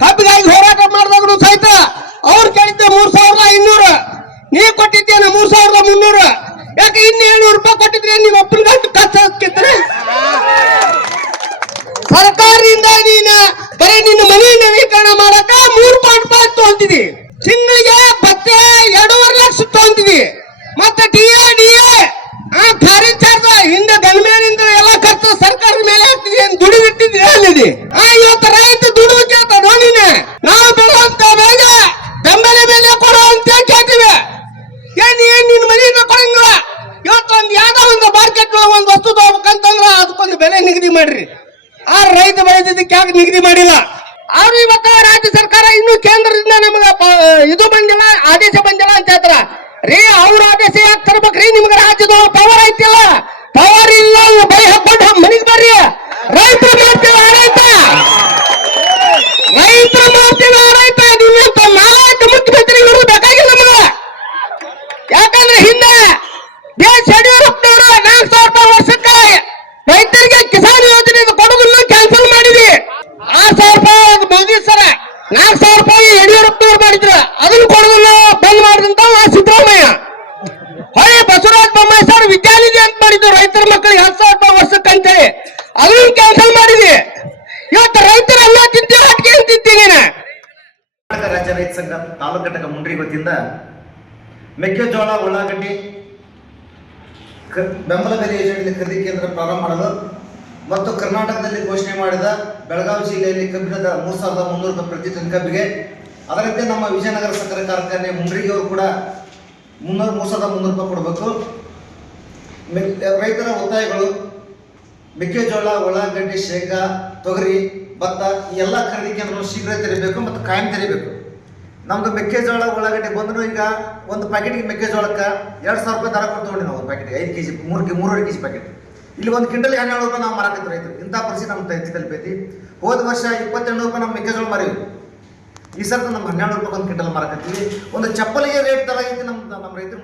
ಕಬ್ಬಿಗಾಗಿ ಹೋರಾಟ ಮಾಡಿದವರು ಸಹಿತ ಅವ್ರು ಕೇಳಿದ್ದೆ 3,500, ನೀವು ಕೊಟ್ಟಿದ್ದೇನೆ 3,300. ಯಾಕೆ ಇನ್ನು 700 ರೂಪಾಯಿ ಕೊಟ್ಟಿದ್ರೆ ನೀವು ಒಬ್ಬನ ಗಂಟು ಕಷ್ಟ ಹಾಕಿದ್ರೆ ಸರ್ಕಾರದಿಂದ ಬರೀ ನಿನ್ನ ಮನೆ ನವೀಕರಣ ಮಾಡಕ 3 ಕೋಟಿ ರೂಪಾಯಿ ತಗೊಂತಿದ್ವಿ. ತಿಂಗಳಿಗೆ ಭತ್ತೆ 2.5 ಲಕ್ಷ ತಗೊಂತಿದ್ವಿ. ಮತ್ತೆ ಡಿಎ ಖಾರಿ ಚಾರ್ಜ್ ಹಿಂದೆ ಗನ್ಮೇಲಿಂದ ಎಲ್ಲ ಖರ್ಚು ಸರ್ಕಾರದ ಮೇಲೆ ಹಾಕ್ತಿದ್ವಿ. ದುಡಿದಿಟ್ಟಿದ್ವಿ ಅಲ್ಲಿದೆ. ಇವತ್ತು ರೈತ ದುಡಿದು ಕೇಳ್ತಾ ನೋಡಿನ ನಾವು ಬೆಳೆಯುವಂತ ಬೆಳೆಗೆ ಬೆಂಬಲ ಬೆಲೆ ಕೊಡೋ ಅಂತ ಕೇಳ್ತೀವಿ. ಏನ್ ನಿನ್ನ ಮನೆಯಿಂದ ಕೊಡಂಗಿಲ್ಲ. ಇವತ್ತು ಯಾವ್ದೋ ಒಂದು ಮಾರ್ಕೆಟ್ ಒಂದು ವಸ್ತು ತಗೋಬೇಕಂತಂದ್ರ ಅದಕ್ಕೊಂದು ಬೆಲೆ ನಿಗದಿ ಮಾಡ್ರಿ. ಆ ರೈತ ಬೆಳೆದಿದ್ದಕ್ಕೆ ಯಾಕೆ ನಿಗದಿ ಮಾಡಿಲ್ಲ? ಅವ್ರು ಇವತ್ತ ರಾಜ್ಯ ಸರ್ಕಾರ ಇನ್ನು ಕೇಂದ್ರದಿಂದ ನಮಗ ಇದು ಬಂದಿಲ್ಲ, ಆದೇಶ ಬಂದಿಲ್ಲ ಅಂತ ಹೇಳ್ತಾರ ರೀ. ಅವ್ರ ಆದೇಶ ಯಾಕೆ ತರ್ಬೇಕ್ರಿ? ನಿಮ್ಗೆ ರಾಜ್ಯದ ಪವರ್ ಐತಿಲ್ಲ, ಪವರ್ ಇಲ್ಲ. ಬೈ ಹಾಕೊಂಡು ಮನಿಗ್ ಬರ್ರಿ. ರೈತರು ಮಾಡ್ತೀವಿ ಆಡಾಯ್ತ, ರೈತರು ಮಾಡ್ತೀವಿ ಆಡಾಯ್ತ. ನೀವಂತ ನಾಲ್ಕು ಮುಖ್ಯಮಂತ್ರಿಗಳು ಬೇಕಾಗಿಲ್ಲ ನಮಗ. ಯಾಕಂದ್ರೆ ಹಿಂದೆ ದೇಶ ಯಡಿಯೂರಪ್ಪನವರು 4,000 ರೂಪಾಯಿ ವರ್ಷಕ್ಕೆ ರೈತರಿಗೆ ಕಿಸಾನ್ ಯೋಜನೆ ಕೊಡುವುದನ್ನು ಕ್ಯಾನ್ಸಲ್ ಮಾಡಿದ್ವಿ. 6,000 ರೂಪಾಯಿ ಮೋದಿ ಸರ 4,000 ರೂಪಾಯಿ ಯಡಿಯೂರಪ್ಪನವರು ಮಾಡಿದ್ರು. ಅದನ್ನು ಕೊಡುವುದನ್ನು ಬಂದ್ ಮಾಡಿದಂತ ಸಿದ್ದರಾಮಯ್ಯ. ಹೊಳೆ ಬಸವರಾಜ ಬೊಮ್ಮಾಯಿ ಸರ್ ವಿದ್ಯಾನಿಧಿ ಅಂತ ಮಾಡಿದ್ರು ರೈತರ ಮಕ್ಕಳಿಗೆ 10,000 ರೂಪಾಯಿ ವರ್ಷಕ್ಕೆ ಅಂತೇಳಿ. ಅದನ್ನು ಕ್ಯಾನ್ಸಲ್ ಮಾಡಿದ್ವಿ. ಇವತ್ತು ರೈತರೆಲ್ಲ ತಿಂತೀವಿ, ಅಟ್ಕೆ ತಿಂತೀನಿ. ಕರ್ನಾಟಕ ರಾಜ್ಯ ರೈತ ಸಂಘ ತಾಲೂಕು ಘಟಕ ಮುಂಡ್ರಿ ವತಿಯಿಂದ ಮೆಕ್ಕೆಜೋಳ, ಉಳ್ಳಾಗಡ್ಡಿ ಬೆಂಬಲ ಬೆಲೆ ಯೋಜನೆಯಲ್ಲಿ ಖರೀದಿ ಕೇಂದ್ರ ಪ್ರಾರಂಭ ಮಾಡಲು ಮತ್ತು ಕರ್ನಾಟಕದಲ್ಲಿ ಘೋಷಣೆ ಮಾಡಿದ ಬೆಳಗಾವಿ ಜಿಲ್ಲೆಯಲ್ಲಿ ಕಬ್ಬಿಣದ 3,300 ರೂಪಾಯಿ ಪ್ರತಿ ಟನ್ ಕಬ್ಬಿಗೆ, ಅದರಂತೆ ನಮ್ಮ ವಿಜಯನಗರ ಸಕ್ಕರೆ ಕಾರ್ಖಾನೆ ಮುಂಡ್ರಿಗೆ ಅವರು ಕೂಡ 3,300 ರೂಪಾಯಿ ಕೊಡಬೇಕು. ರೈತರ ಒತ್ತಾಯಗಳು ಮೆಕ್ಕೆಜೋಳ, ಉಳ್ಳಾಗಡ್ಡಿ, ಶೇಂಗಾ, ತೊಗರಿ, ಭತ್ತ ಈ ಎಲ್ಲ ಖರೀದಿ ಕೇಂದ್ರವನ್ನು ಶೀಘ್ರ ತೆರೀಬೇಕು ಮತ್ತು ಕಾಯಂ ತೆರೀಬೇಕು. ನಮ್ದು ಮೆಕ್ಕೆಜೋಳ, ಉಳ್ಳಾಗಡ್ಡಿ ಬಂದರೂ ಈಗ ಒಂದು ಪ್ಯಾಕೆಟ್ಗೆ ಮೆಕ್ಕೆಜೋಳಕ್ಕೆ 2,000 ರೂಪಾಯಿ ದರ ಕೊಟ್ಟು ತಗೊಂಡು ನಾವು ಒಂದು ಪ್ಯಾಕೆಟ್ಗೆ 5 kg 3.5 kg ಪ್ಯಾಕೆಟ್. ಇಲ್ಲಿ ಒಂದು ಕ್ವಿಂಟಲ್ಗೆ 12 ರೂಪಾಯಿ ನಾವು ಮಾರಾಕತ್ತೀವಿ ರೈತರು. ಇಂಥ ಪರಿಸ್ಥಿತಿ ನಮ್ಮ ತಲುಪೈತಿ. ಹೋದ ವರ್ಷ 28 ರೂಪಾಯಿ ನಮ್ಮ ಮೆಕ್ಕೆಜೋಳ ಮಾರೀವಿ. ಈ ಸರ್ತ ನಮ್ಮ 12 ರೂಪಾಯಿ ಒಂದು ಕ್ವಿಂಟಲ್ ಮಾರಾಕತ್ತೀವಿ. ಒಂದು ಚಪ್ಪಲಿಗೆ ರೇಟ್ ದರ ಐತಿ ನಮ್ಮ ರೈತರು.